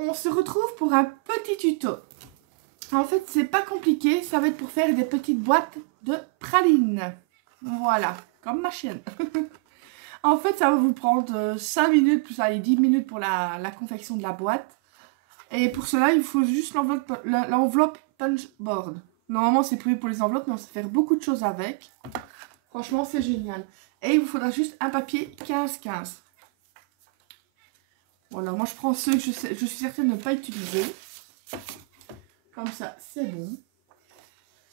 on se retrouve pour un petit tuto. En fait, c'est pas compliqué, ça va être pour faire des petites boîtes de pralines. Voilà, comme ma chienne. En fait, ça va vous prendre 5 minutes, plus allez, 10 minutes pour la confection de la boîte. Et pour cela, il faut juste l'enveloppe punch board. Normalement, c'est prévu pour les enveloppes, mais on sait faire beaucoup de choses avec. Franchement, c'est génial. Et il vous faudra juste un papier 15-15. Voilà, moi je prends ceux que je suis certaine de ne pas utiliser. Comme ça, c'est bon.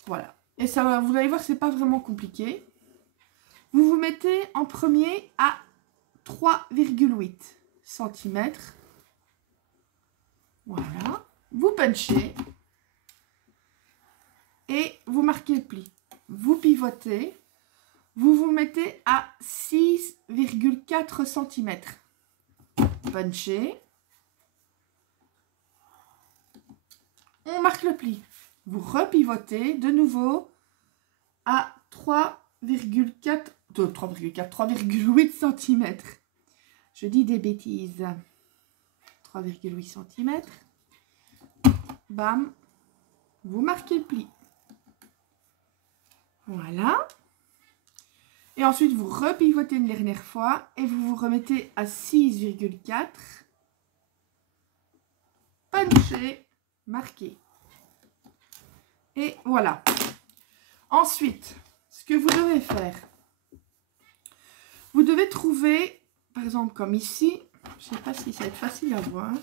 Voilà. Et ça va, vous allez voir, c'est pas vraiment compliqué. Vous vous mettez en premier à 3,8 cm. Voilà. Vous punchez. Et vous marquez le pli. Vous pivotez. Vous vous mettez à 6,4 cm. Punchez. On marque le pli. Vous repivotez de nouveau à 3,8 cm. Je dis des bêtises. 3,8 cm. Bam. Vous marquez le pli. Voilà. Et ensuite, vous repivotez une dernière fois et vous vous remettez à 6,4. Punchez. Marquez. Et voilà. Ensuite, ce que vous devez faire, vous devez trouver, par exemple comme ici, je ne sais pas si ça va être facile à voir.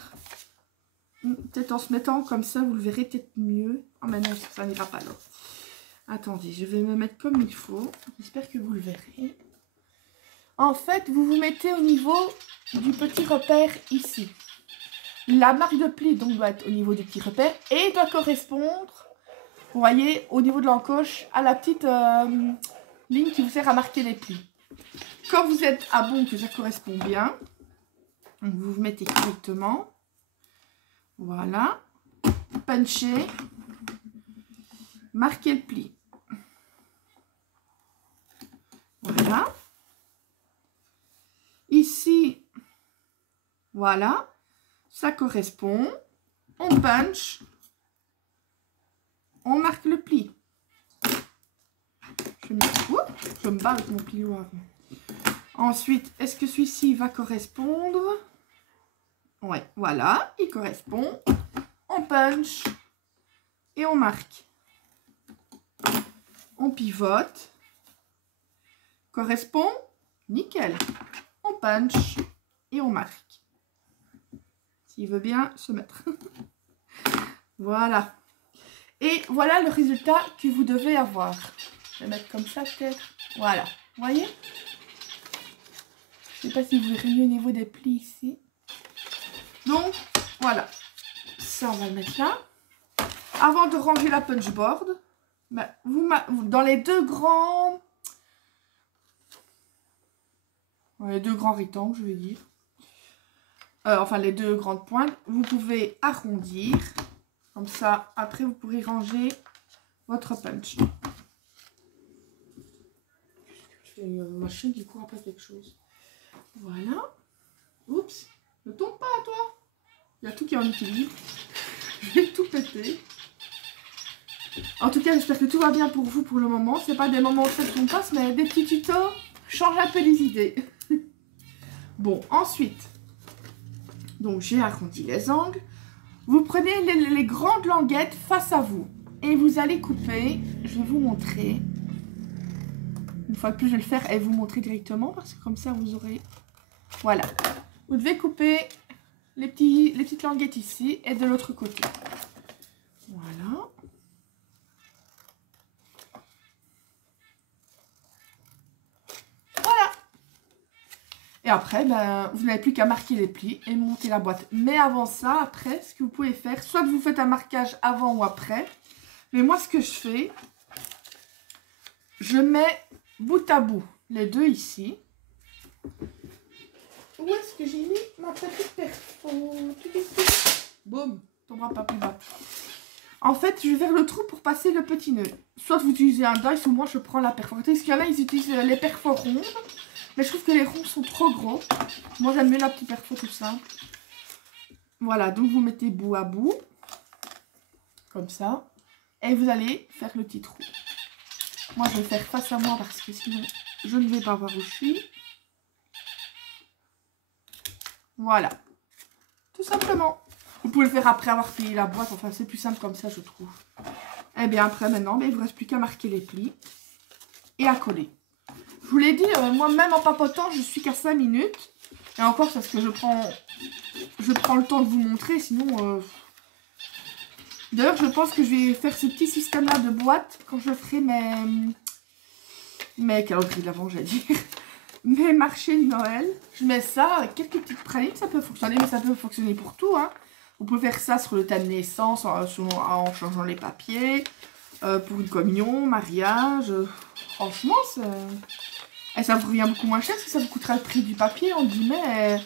Peut-être en se mettant comme ça, vous le verrez peut-être mieux. Oh mais non, ça n'ira pas là. Attendez, je vais me mettre comme il faut. J'espère que vous le verrez. En fait, vous vous mettez au niveau du petit repère ici. La marque de pli donc doit être au niveau du petit repère et doit correspondre, vous voyez, au niveau de l'encoche, à la petite ligne qui vous sert à marquer les plis. Quand vous êtes à bon que ça correspond bien, donc vous vous mettez correctement. Voilà. Punchez. Marquez le pli. Voilà. Ici, voilà. Ça correspond. On punch. On marque le pli. Je me bats avec mon plioir. Ensuite, est-ce que celui-ci va correspondre? Ouais, voilà. Il correspond. On punch. Et on marque. On pivote. Correspond. Nickel. On punch. Et on marque. S'il veut bien se mettre. Voilà. Et voilà le résultat que vous devez avoir. Je vais mettre comme ça peut-être. Voilà. Vous voyez? Je ne sais pas si vous verrez mieux au niveau des plis ici. Donc, voilà. Ça, on va le mettre là. Avant de ranger la punchboard, ben, dans les deux grands rectangles, je vais dire. Enfin, les deux grandes pointes, vous pouvez arrondir. Comme ça, après, vous pourrez ranger votre punch. J'ai ma chaîne qui court après quelque chose. Voilà. Oups. Ne tombe pas, toi. Il y a tout qui est en équilibre. Je vais tout péter. En tout cas, j'espère que tout va bien pour vous pour le moment. Ce n'est pas des moments où on passe, mais des petits tutos changent un peu les idées. Bon, ensuite... Donc, j'ai arrondi les angles. Vous prenez les grandes languettes face à vous. Et vous allez couper. Je vais vous montrer. Une fois de plus, je vais le faire et vous montrer directement. Parce que comme ça, vous aurez... Voilà. Vous devez couper les petites languettes ici et de l'autre côté. Voilà. Voilà. Et après, ben, vous n'avez plus qu'à marquer les plis et monter la boîte. Mais avant ça, après, ce que vous pouvez faire, soit vous faites un marquage avant ou après. Mais moi, ce que je fais, je mets bout à bout les deux ici. Où est-ce que j'ai mis ma petite perfo? Boum, tombera pas plus bas. En fait, je vais vers le trou pour passer le petit nœud. Soit vous utilisez un dice ou moi je prends la perfo. Parce qu'il y en a, ils utilisent les perfos rondes. Mais je trouve que les ronds sont trop gros. Moi, j'aime mieux la petite perfo tout simple. Voilà, donc vous mettez bout à bout. Comme ça. Et vous allez faire le petit trou. Moi, je vais faire face à moi parce que sinon, je ne vais pas voir où je suis. Voilà. Tout simplement. Vous pouvez le faire après avoir payé la boîte. Enfin, c'est plus simple comme ça, je trouve. Et bien après, maintenant, il ne vous reste plus qu'à marquer les plis. Et à coller. Je vous l'ai dit, moi-même en papotant, je suis qu'à 5 minutes. Et encore, c'est parce que je prends le temps de vous montrer. Sinon... D'ailleurs, je pense que je vais faire ce petit système-là de boîte quand je ferai mes calendriers de l'Avent, j'allais dire. Mes marchés de Noël. Je mets ça avec quelques petites pralines. Ça peut fonctionner, mais ça peut fonctionner pour tout. Hein. Vous pouvez faire ça sur le tas de naissance en changeant les papiers. Pour une communion, mariage. Franchement, et ça vous revient beaucoup moins cher si ça vous coûtera le prix du papier, en guillemets.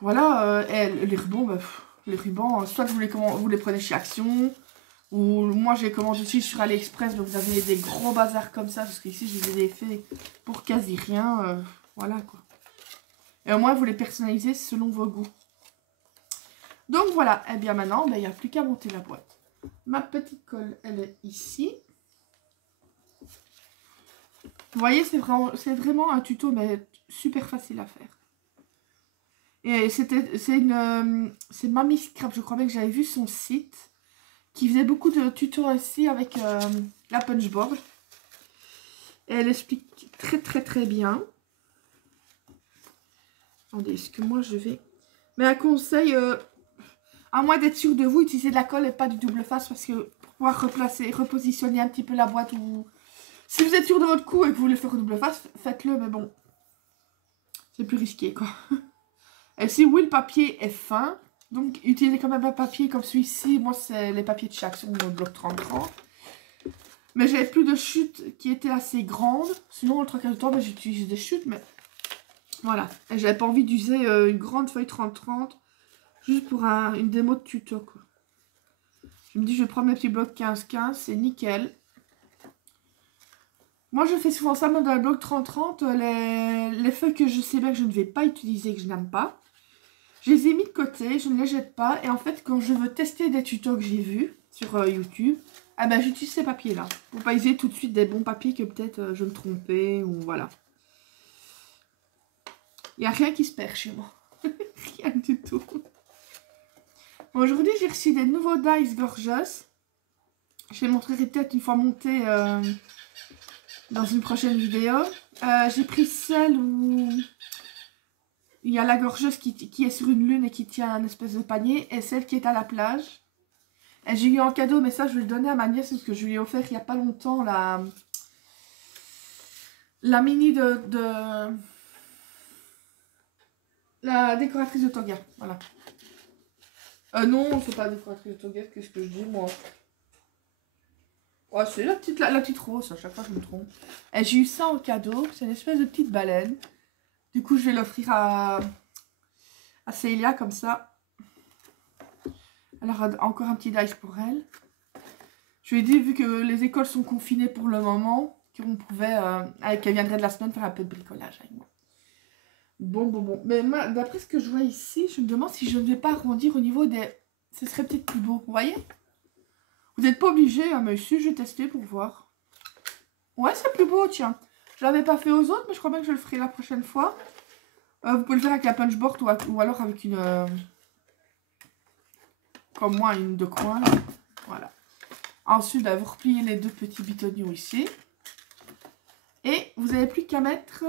Voilà, les rubans, bah, les rubans, soit vous les prenez chez Action, ou moi j'ai commandé aussi sur AliExpress, donc vous avez des gros bazars comme ça, parce qu'ici je les ai fait pour quasi rien, voilà quoi. Et au moins vous les personnalisez selon vos goûts. Donc voilà, et bien maintenant, il n'y a plus qu'à monter la boîte. Ma petite colle, elle est ici. Vous voyez, c'est vraiment un tuto, mais super facile à faire. Et c'est Mamie Scrap, je crois bien que j'avais vu son site, qui faisait beaucoup de tutos aussi avec la punchboard. Et elle explique très bien. Attendez, est-ce que moi je vais... Mais un conseil, à moins d'être sûr de vous, utilisez de la colle et pas du double face, parce que pour pouvoir repositionner un petit peu la boîte, ou... Si vous êtes sûr de votre coup et que vous voulez faire au double face, faites-le, mais bon, c'est plus risqué quoi. Et si oui, le papier est fin, donc utilisez quand même un papier comme celui-ci. Moi, c'est les papiers de chez Action, le bloc 30-30. Mais j'avais plus de chutes qui étaient assez grandes. Sinon, le 3/4 du temps, j'utilise des chutes, mais voilà. Et j'avais pas envie d'user une grande feuille 30-30 juste pour une démo de tuto, quoi. Je me dis, je vais prendre mes petits blocs 15-15, c'est nickel. Moi, je fais souvent ça, même dans le bloc 30-30, les feuilles que je sais bien que je ne vais pas utiliser, que je n'aime pas. Je les ai mis de côté, je ne les jette pas. Et en fait, quand je veux tester des tutos que j'ai vus sur YouTube, ah ben, j'utilise ces papiers-là. Pour pas utiliser tout de suite des bons papiers que peut-être je me trompais ou voilà. Il n'y a rien qui se perd chez moi. Rien du tout. Bon, aujourd'hui, j'ai reçu des nouveaux dice gorgeous. Je les montrerai peut-être une fois monté dans une prochaine vidéo. J'ai pris celle où... Il y a la gorgeuse qui est sur une lune et qui tient un espèce de panier. Et celle qui est à la plage. Et j'ai eu en cadeau, mais ça je vais le donner à ma nièce parce que je lui ai offert il n'y a pas longtemps la mini la décoratrice de Toga. Voilà. Non, c'est pas la décoratrice de Toga, qu'est-ce que je dis moi? Ouais, c'est la petite rose, à chaque fois je me trompe. Et j'ai eu ça en cadeau, c'est une espèce de petite baleine. Du coup, je vais l'offrir à Célia, comme ça. Elle aura encore un petit dice pour elle. Je lui ai dit, vu que les écoles sont confinées pour le moment, qu'on pouvait, qu'elle viendrait de la semaine faire un peu de bricolage avec moi. Bon. Mais d'après ce que je vois ici, je me demande si je ne vais pas arrondir au niveau des... Ce serait peut-être plus beau, vous voyez? Vous n'êtes pas obligé, hein, mais ici, je vais tester pour voir. Ouais, c'est plus beau, tiens. Je l'avais pas fait aux autres, mais je crois bien que je le ferai la prochaine fois. Vous pouvez le faire avec la punchboard ou alors avec une... comme moi, une de coin. Là. Voilà. Ensuite, vous repliez les deux petits bitoniaux ici. Et vous n'avez plus qu'à mettre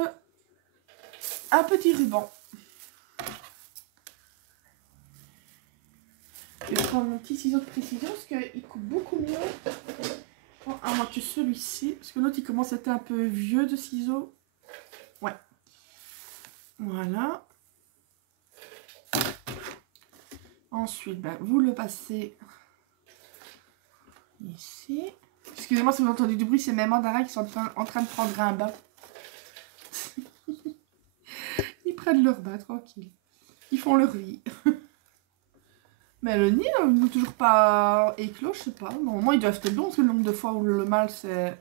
un petit ruban. Je vais prendre mon petit ciseau de précision parce qu'il coupe beaucoup mieux. À moins que celui-ci. Parce que l'autre, il commence à être un peu vieux de ciseaux. Ouais. Voilà. Ensuite, vous le passez ici. Excusez-moi si vous entendez du bruit, c'est mes mandarins qui sont en train de prendre un bain. Ils prennent leur bain, tranquille. Ils font leur vie. Mais le nid, il n'est toujours pas éclos, je sais pas. Normalement, ils doivent être bons, parce que le nombre de fois où le mâle, c'est...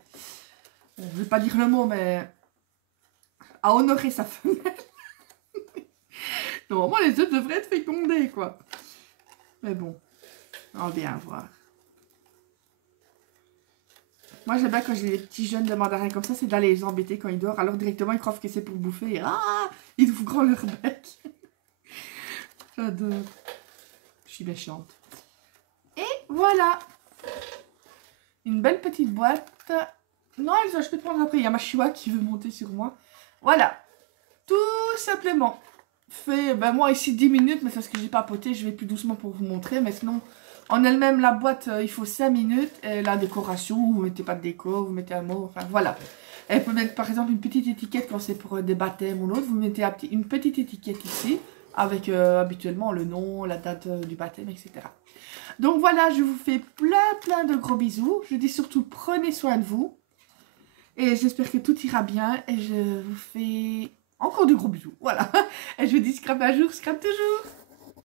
Je vais pas dire le mot, mais... à honorer sa femelle. Normalement, les œufs devraient être fécondés, quoi. Mais bon, on va bien voir. Moi, j'aime bien quand j'ai des petits jeunes de mandarins comme ça, c'est d'aller les embêter quand ils dorment. Alors directement, ils croient que c'est pour bouffer. Et ils ouvrent grand leur bec. J'adore. Je suis méchante. Et voilà. Une belle petite boîte. Non, Elsa, je peux te prendre après. Il y a ma chihuahua qui veut monter sur moi. Voilà. Tout simplement. Fait, ben moi ici 10 minutes, mais c'est parce que j'ai papoté. Je vais plus doucement pour vous montrer. Mais sinon, en elle-même, la boîte, il faut 5 minutes. Et la décoration, vous mettez pas de déco, vous mettez un mot. Enfin, voilà. Elle peut mettre par exemple une petite étiquette quand c'est pour des baptêmes ou l'autre. Vous mettez une petite étiquette ici. Avec habituellement le nom, la date du baptême, etc. Donc voilà, je vous fais plein de gros bisous. Je dis surtout prenez soin de vous. Et j'espère que tout ira bien. Et je vous fais encore de gros bisous. Voilà. Et je vous dis scrap un jour, scrap toujours.